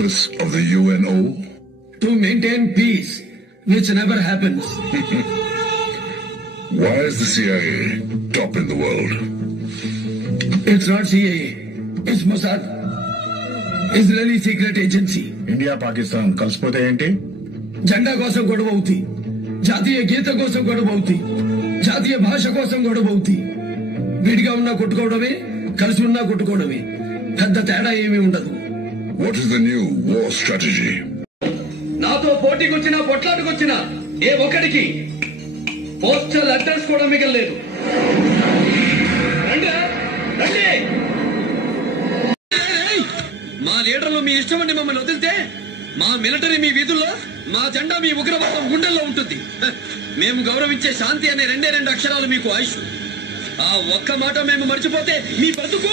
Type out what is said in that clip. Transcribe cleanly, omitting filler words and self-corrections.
purpose of the UNO? To maintain peace, which never happens. Why is the CIA top in the world? It's not CIA. It's Mossad. Israeli secret agency. India Pakistan కలిసిపోతే ఏంటి? జెండా కోసం గొడవ అవుతుంది, జాతీయ గీతం కోసం గొడవ అవుతుంది, జాతీయ భాష కోసం గొడవ అవుతుంది. విడిగా ఉన్నా కొట్టుకోవడమే, కలిసి ఉన్నా కొట్టుకోవడమే. పెద్ద తేడా ఏమీ ఉండదు. What is the new war strategy? నాతో పోటీకొచ్చినా పొట్లాటుకొచ్చినా ఏ ఒక్కడికి పోస్టల్ అడ్రస్ కూడా మిగలలేదు. రండి. మా లీడర్లు మీ ఇష్టమని మమ్మల్ని వదిలితే మా మిలిటరీ మీ వీధుల్లో, మా జెండా మీ ఉగ్రవాదం గుండెల్లో ఉంటుంది. మేము గౌరవించే శాంతి అనే రెండు అక్షరాలు మీకు ఆయుష్. ఆ ఒక్క మాట మేము మర్చిపోతే మీ బ్రతుకు